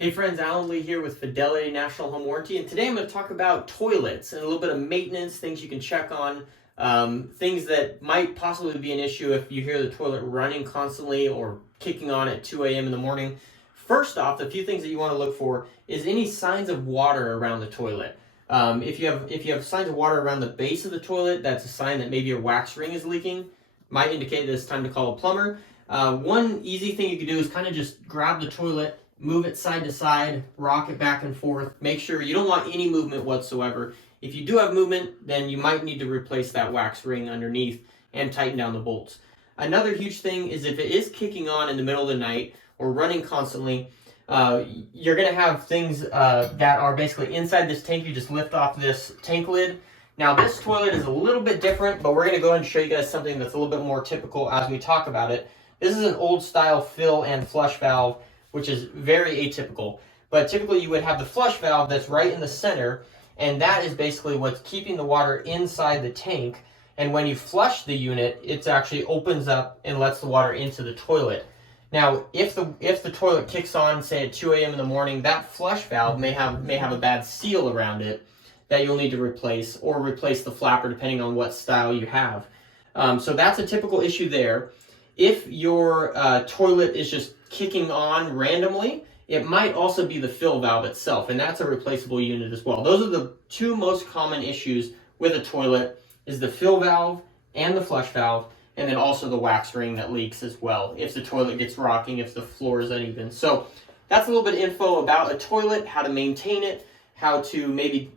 Hey friends, Allen Lee here with Fidelity National Home Warranty, and today I'm going to talk about toilets and a little bit of maintenance, things you can check on, things that might possibly be an issue if you hear the toilet running constantly or kicking on at 2 a.m. in the morning. First off, the few things that you want to look for is any signs of water around the toilet. If you have signs of water around the base of the toilet, that's a sign that maybe your wax ring is leaking. Might indicate that it's time to call a plumber. One easy thing you can do is kind of just grab the toilet, move it side to side, rock it back and forth. Make sure you don't want any movement whatsoever. If you do have movement, then you might need to replace that wax ring underneath and tighten down the bolts. Another huge thing is if it is kicking on in the middle of the night or running constantly, you're going to have things that are basically inside this tank. You just lift off this tank lid. Now this toilet is a little bit different, but we're going to go ahead and show you guys something that's a little bit more typical as we talk about it. This is an old style fill and flush valve, which is very atypical. But typically you would have the flush valve that's right in the center, and that is basically what's keeping the water inside the tank. And when you flush the unit, it actually opens up and lets the water into the toilet. Now, if the toilet kicks on, say at 2 a.m. in the morning, that flush valve may have a bad seal around it that you'll need to replace, or replace the flapper depending on what style you have. So that's a typical issue there. If your toilet is just kicking on randomly, it might also be the fill valve itself, and that's a replaceable unit as well. Those are the two most common issues with a toilet, is the fill valve and the flush valve, and then also the wax ring that leaks as well if the toilet gets rocking, if the floor is uneven. So that's a little bit of info about a toilet, how to maintain it, how to maybe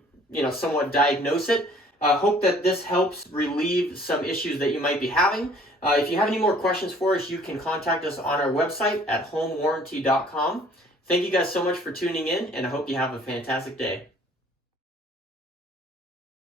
somewhat diagnose it. Hope that this helps relieve some issues that you might be having. If you have any more questions for us, you can contact us on our website at homewarranty.com. Thank you guys so much for tuning in, and I hope you have a fantastic day.